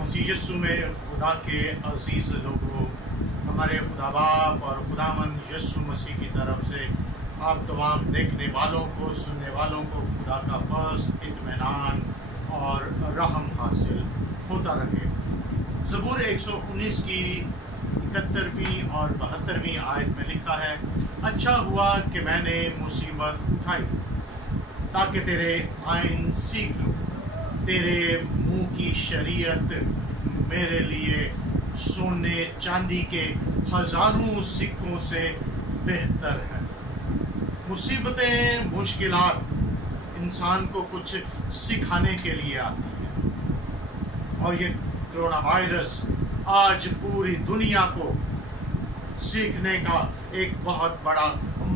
मसीह यीशु में खुदा के अजीज़ लोगों, हमारे खुदा बाप और खुदावंद यीशु मसीह की तरफ से आप तमाम देखने वालों को, सुनने वालों को खुदा का फज़ल, इत्मीनान और रहम हासिल होता रहे। ज़बूर 119 की 71वीं और 72वीं आयत में लिखा है, अच्छा हुआ कि मैंने मुसीबत उठाई ताकि तेरे आइन सीख लूँ, तेरे मुँह की शरीयत मेरे लिए सोने चांदी के हज़ारों सिक्कों से बेहतर है। मुसीबतें, मुश्किलात इंसान को कुछ सिखाने के लिए आती हैं, और ये कोरोना वायरस आज पूरी दुनिया को सीखने का एक बहुत बड़ा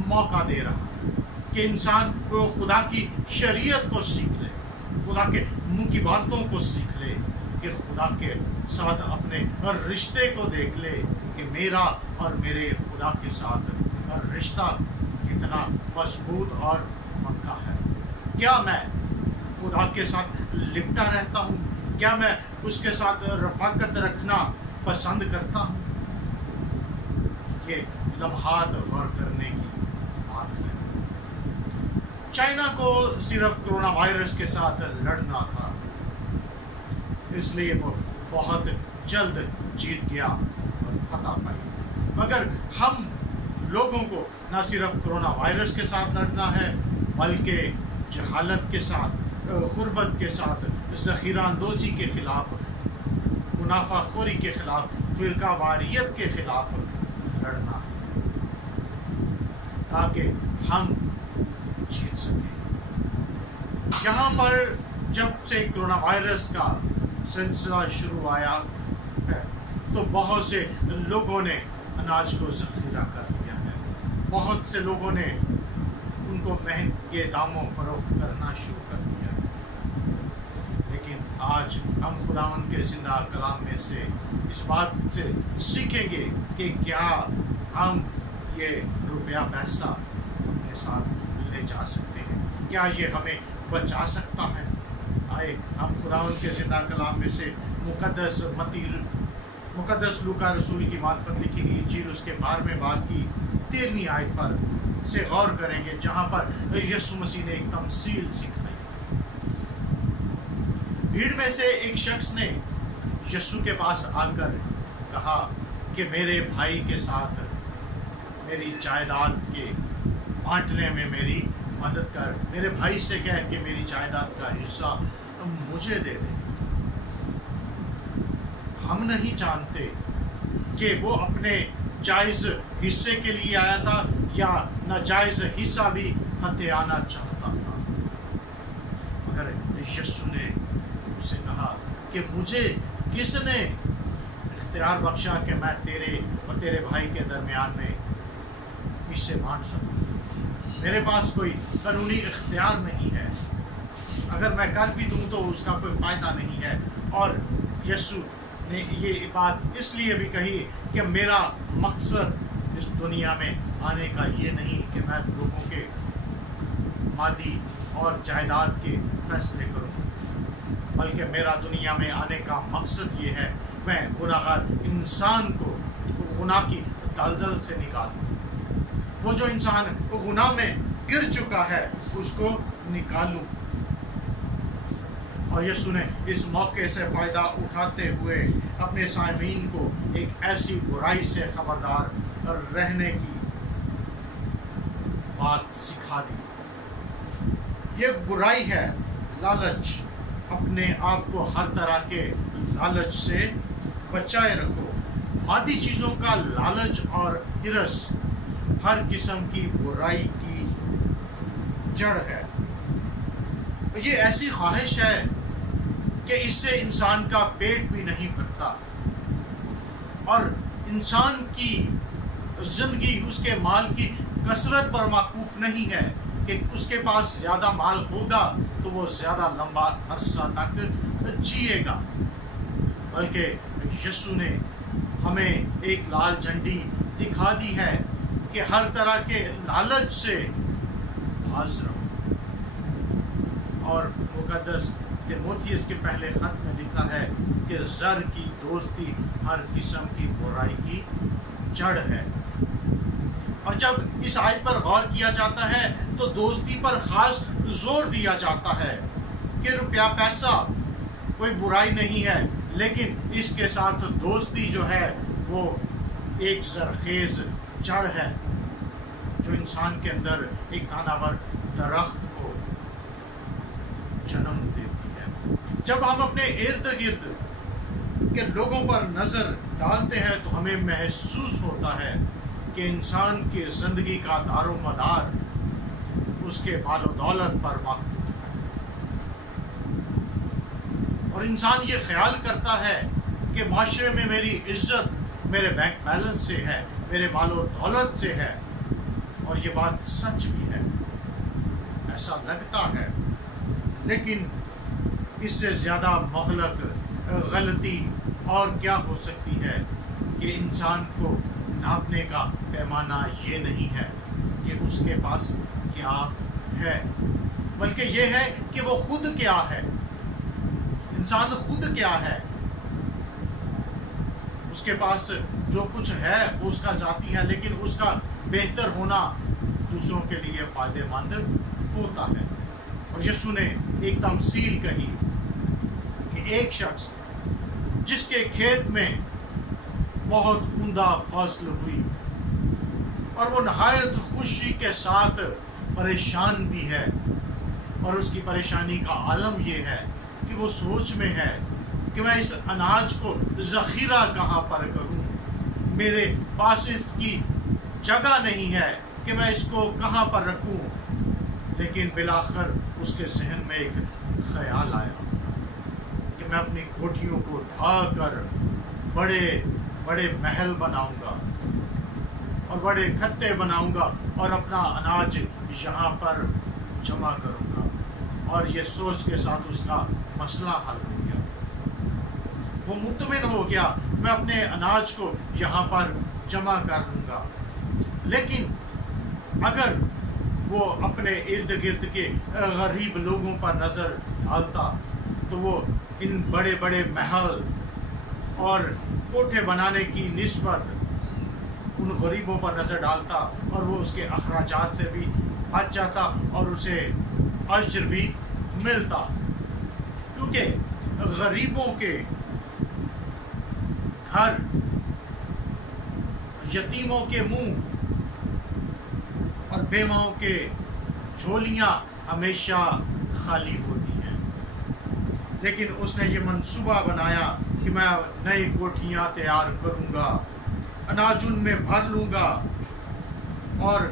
मौका दे रहा है कि इंसान वो खुदा की शरीयत को सीख ले, खुदा के मुंह की बातों को सीख ले, कि खुदा के साथ अपने रिश्ते को देख ले कि मेरा और मेरे खुदा के साथ रिश्ता कितना मजबूत और पक्का है। क्या मैं खुदा के साथ लिपटा रहता हूँ? क्या मैं उसके साथ रफ़ाकत रखना पसंद करता हूँ? ये लम्हात गौर करने की बात है। चाइना को सिर्फ कोरोना वायरस के साथ लड़ना था, इसलिए वो बहुत जल्द जीत गया और फतह पाई। मगर हम लोगों को न सिर्फ कोरोना वायरस के साथ लड़ना है, बल्कि जहालत के साथ, गुर्बत के साथ, ज़ख़ीराअंदोज़ी के खिलाफ, मुनाफाखोरी के खिलाफ, फ़िरकावारियत के खिलाफ लड़ना है, ताकि हम जीत सकें। यहाँ पर जब से कोरोना वायरस का सिलसिला शुरू आया है, तो बहुत से लोगों ने अनाज को ज़ख़ीरा कर लिया है, बहुत से लोगों ने उनको महंगे दामों फरोख्त करना शुरू कर दिया है। लेकिन आज हम खुदावंद के ज़िंदा कलाम में से इस बात से सीखेंगे कि क्या हम ये रुपया पैसा अपने साथ ले जा सकते हैं, क्या ये हमें बचा सकता है। आए हम खुदावंद के ज़िंदा कलाम में से मुक़द्दस लूका रसूल की मार्फत लिखी गई इंजील उसके 12वें बाब की 13वीं आयत पर से गौर करेंगे, जहाँ पर यीशु मसीह ने एक तमसील सिखाई। भीड़ में से एक शख्स ने यीशु के पास आकर कहा कि मेरे भाई के साथ मेरी जायदाद के बांटने में मेरी मदद कर, मेरे भाई से कह कि मेरी जायदाद का हिस्सा मुझे दे दे। हम नहीं जानते कि वो अपने जायज़ हिस्से के लिए आया था या नाजायज़ हिस्सा भी हथियाना चाहता था। मगर यीशु ने उसे कहा कि मुझे किसने इख्तियार बख्शा कि मैं तेरे और तेरे भाई के दरमियान में हिस्से बांट सकूं? मेरे पास कोई कानूनी इख्तियार नहीं है, अगर मैं कर भी दूं तो उसका कोई फ़ायदा नहीं है। और यीशु ने ये बात इसलिए भी कही कि मेरा मकसद इस दुनिया में आने का ये नहीं कि मैं लोगों के मादी और जायदाद के फैसले करूं, बल्कि मेरा दुनिया में आने का मकसद ये है मैं गुनाहगार इंसान को गुनाह की दलदल से निकालूं। वो जो इंसान गुनाह में गिर चुका है उसको निकालूं। और यीशु ने इस मौके से फ़ायदा उठाते हुए अपने सामीन को एक ऐसी बुराई से खबरदार रहने की बात सिखा दी। ये बुराई है लालच। अपने आप को हर तरह के लालच से बचाए रखो। मादी चीज़ों का लालच और हिरस हर किस्म की बुराई की जड़ है। ये ऐसी ख्वाहिश है कि इससे इंसान का पेट भी नहीं भरता, और इंसान की ज़िंदगी उसके माल की कसरत पर माकूफ नहीं है कि उसके पास ज़्यादा माल होगा तो वो ज़्यादा लंबा अरसा तक जिएगा, बल्कि यीशु ने हमें एक लाल झंडी दिखा दी है कि हर तरह के लालच से बाज रहो। और मुक़द्दस तीमुथियुस के पहले खत में लिखा है कि ज़र की दोस्ती हर किस्म की बुराई की जड़ है। और जब इस आयत पर गौर किया जाता है तो दोस्ती पर खास जोर दिया जाता है कि रुपया पैसा कोई बुराई नहीं है, लेकिन इसके साथ दोस्ती जो है वो एक जरखेज जड़ है जो इंसान के अंदर एक तानावर दरख्त को जन्म देती है। जब हम अपने इर्द गिर्द के लोगों पर नजर डालते हैं तो हमें महसूस होता है कि इंसान की जिंदगी का दारो मदार उसके मालो दौलत पर मौकूफ है, और इंसान ये ख्याल करता है कि माशरे में मेरी इज्जत मेरे बैंक बैलेंस से है, मेरे मालो दौलत से है। और ये बात सच भी है, ऐसा लगता है, लेकिन इससे ज़्यादा मुग़लक गलती और क्या हो सकती है कि इंसान को नापने का पैमाना ये नहीं है कि उसके पास क्या है, बल्कि ये है कि वो खुद क्या है। इंसान खुद क्या है, उसके पास जो कुछ है वो उसका ज़ाती है, लेकिन उसका बेहतर होना दूसरों के लिए फ़ायदेमंद होता है। और यीशु ने एक तमसील कही कि एक शख्स जिसके खेत में बहुत उम्दा फसल हुई और वो नहायत खुशी के साथ परेशान भी है, और उसकी परेशानी का आलम ये है कि वो सोच में है कि मैं इस अनाज को ज़ख़ीरा कहाँ पर करूँ, मेरे पास इसकी जगह नहीं है कि मैं इसको कहाँ पर रखूँ। लेकिन बिलाखिर उसके जहन में एक ख्याल आया कि मैं अपनी कोठियों को ढाकर बड़े बड़े महल बनाऊंगा और बड़े खत्ते बनाऊंगा और अपना अनाज यहाँ पर जमा करूंगा। और ये सोच के साथ उसका मसला हल हो गया, वो मुतमिन हो गया, मैं अपने अनाज को यहाँ पर जमा कर लूँगा। लेकिन अगर वो अपने इर्द गिर्द के गरीब लोगों पर नज़र डालता तो वो इन बड़े बड़े महल और कोठे बनाने की निस्बत उन गरीबों पर नज़र डालता और वो उसके अखराजात से भी बच जाता और उसे अज्र भी मिलता, क्योंकि गरीबों के घर यतीमों के मुंह और बेवाओं के झोलियां हमेशा खाली होती हैं। लेकिन उसने ये मंसूबा बनाया कि मैं नई कोठियां तैयार करूंगा, अनाज उनमें भर लूंगा और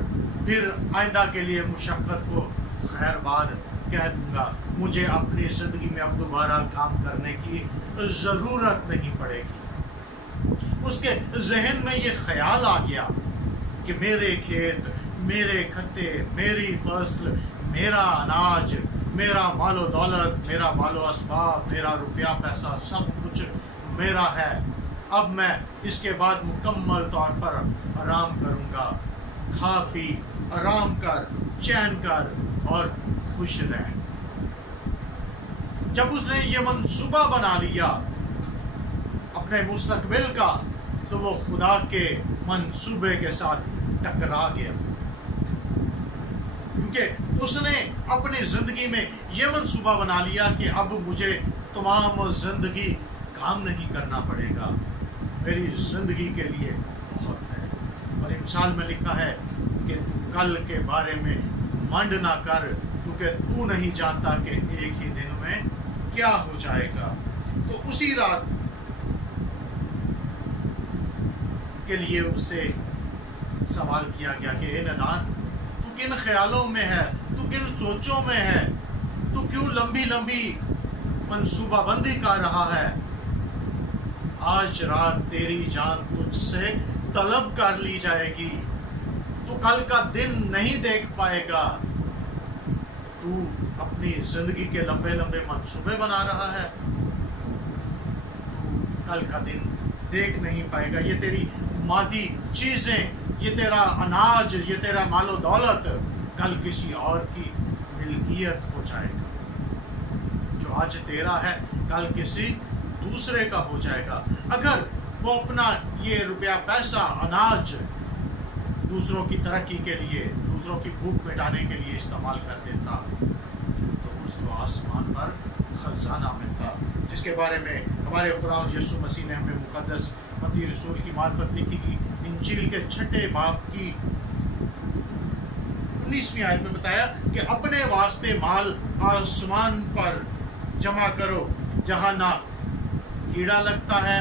फिर आइंदा के लिए मुशक्क़त को खैरबाद कह दूंगा। मुझे अपनी ज़िंदगी में अब दोबारा काम करने की ज़रूरत नहीं पड़ेगी। उसके जहन में ये ख्याल आ गया कि मेरे खेत, मेरे खत्ते, मेरी फसल, मेरा अनाज, मेरा मालो दौलत, मेरा मालो असबाब, मेरा रुपया पैसा सब कुछ मेरा है। अब मैं इसके बाद मुकम्मल तौर पर आराम करूंगा, खा पी आराम कर, चैन कर और खुश रह। जब उसने ये मंसूबा बना लिया अपने मुस्तकबिल का, तो वो खुदा के मंसूबे के साथ टकरा गया, क्योंकि उसने अपनी ज़िंदगी में ये मंसूबा बना लिया कि अब मुझे तमाम ज़िंदगी काम नहीं करना पड़ेगा, मेरी ज़िंदगी के लिए बहुत है। और इमसाल में लिखा है कि तू कल के बारे में घमंड ना कर, क्योंकि तू नहीं जानता कि एक ही दिन में क्या हो जाएगा। तो उसी रात के लिए उससे सवाल किया गया कि ए नदान, तू किन ख्यालों में है, तू किन सोचों में है, तू क्यों लंबी लंबी मंसूबाबंदी कर रहा है। आज रात तेरी जान तुझसे तलब कर ली जाएगी, तू कल का दिन नहीं देख पाएगा। तू अपनी जिंदगी के लंबे लंबे मंसूबे बना रहा है, तू कल का दिन देख नहीं पाएगा। ये तेरी मादी चीजें, ये तेरा अनाज, ये तेरा मालो दौलत कल किसी और की मिल्कियत हो जाएगा। जो जो आज तेरा है कल किसी दूसरे का हो जाएगा। अगर वो अपना ये रुपया पैसा अनाज दूसरों की तरक्की के लिए, दूसरों की भूख मिटाने के लिए इस्तेमाल कर देता तो उसको आसमान पर खजाना मिलता, जिसके बारे में हमारे खुदा यीशु मसीह ने हमें मुकद्दस मत्ती रसूल की मार्फत लिखी कि इंजील के 6 बाब की 19वीं आयत में बताया कि अपने वास्ते माल आसमान पर जमा करो, जहाँ ना कीड़ा लगता है,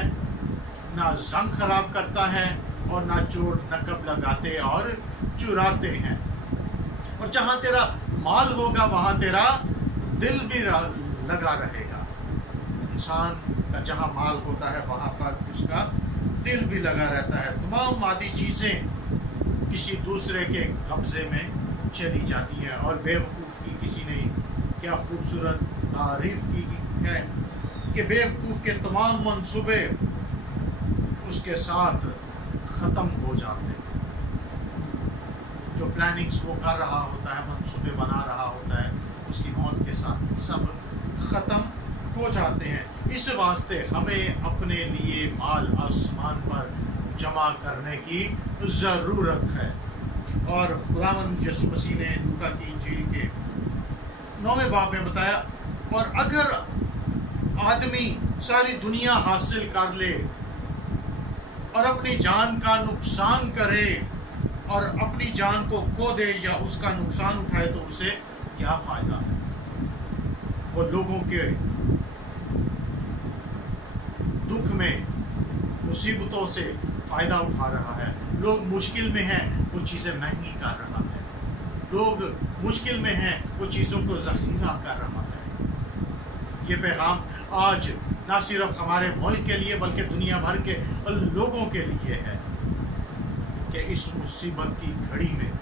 ना जंग खराब करता है, और ना चोट नकब लगाते और चुराते हैं। और जहाँ तेरा माल होगा वहाँ तेरा दिल भी लगा रहेगा। इंसान का जहाँ माल होता है वहाँ पर उसका दिल भी लगा रहता है। तमाम मादी चीज़ें किसी दूसरे के कब्जे में चली जाती हैं। और बेवकूफ़ की किसी ने क्या खूबसूरत तारीफ की है कि बेवकूफ़ के तमाम मंसूबे उसके साथ ख़त्म हो जाते हैं। जो प्लानिंग्स वो कर रहा होता है, मंसूबे बना रहा होता है, उसकी मौत के साथ सब ख़त्म हो जाते हैं। इस वास्ते हमें अपने लिए माल आसमान पर जमा करने की ज़रूरत है। और खुदावंद यीशु मसीह ने लूका की इंजील के 9वें बाब में बताया, और अगर आदमी सारी दुनिया हासिल कर ले और अपनी जान का नुकसान करे और अपनी जान को खो दे या उसका नुकसान उठाए तो उसे क्या फ़ायदा है। वो लोगों के दुख में, मुसीबतों से फ़ायदा उठा रहा है। लोग मुश्किल में हैं, वो चीज़ें महंगी कर रहा है। लोग मुश्किल में हैं, वो चीज़ों को ज़ख़ीरा कर रहा है। ये पैगाम आज ना सिर्फ हमारे मुल्क के लिए बल्कि दुनिया भर के लोगों के लिए है कि इस मुसीबत की घड़ी में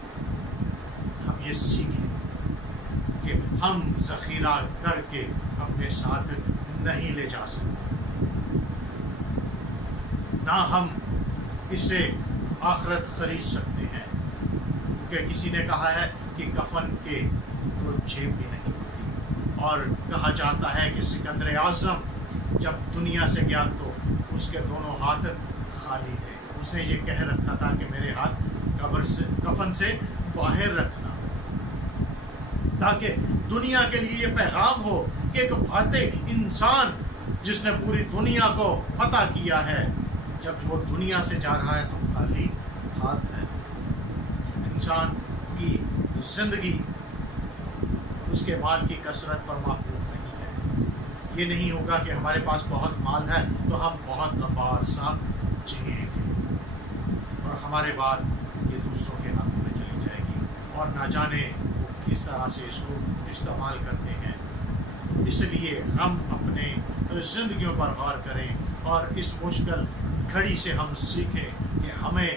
हम ये सीखें कि हम ज़ख़ीरा करके अपने साथ नहीं ले जा सकते, ना हम इससे आखिरत खरीद सकते हैं। क्योंकि किसी ने कहा है कि कफन के तो जेब भी नहीं होती, और कहा जाता है कि सिकंदर आज़म जब दुनिया से गया तो उसके दोनों हाथ खाली थे। उसने ये कह रखा था कि मेरे हाथ कफन से बाहर रखना, ताकि दुनिया के लिए ये पैगाम हो कि एक फातेह इंसान जिसने पूरी दुनिया को फतह किया है, जब वो दुनिया से जा रहा है तो खाली हाथ है। इंसान की जिंदगी उसके माल की कसरत पर मौकूफ नहीं है। ये नहीं होगा कि हमारे पास बहुत माल है तो हम बहुत लंबा अरसा जिएंगे और हमारे बाद ये दूसरों के हाथों में चली जाएगी, और ना जाने वो किस तरह से इसको इस्तेमाल करते हैं। इसलिए हम अपने ज़िंदगियों पर गौर करें और इस मुश्किल घड़ी से हम सीखें कि हमें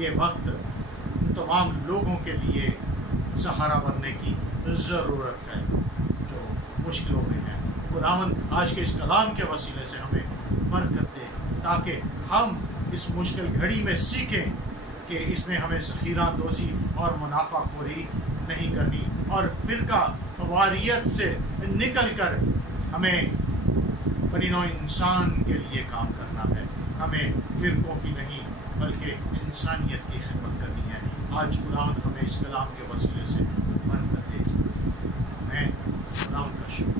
ये वक्त उन तमाम लोगों के लिए सहारा बनने की ज़रूरत है जो मुश्किलों में हैं। खुदावंद आज के इस कलाम के वसीले से हमें बरकत दे, ताकि हम इस मुश्किल घड़ी में सीखें कि इसमें हमें ज़ख़ीरांदोज़ी और मुनाफाखोरी नहीं करनी, और फ़िरका वारियत से निकल कर हमें बनी नौ इंसान के लिए काम करना है। हमें फ़िरकों की नहीं बल्कि इंसानियत की खिदमत करनी है। आज खुदावंद हमें इस कलाम के वसीले से बरकत दे। आमीन। खुदावंद का शुक्र।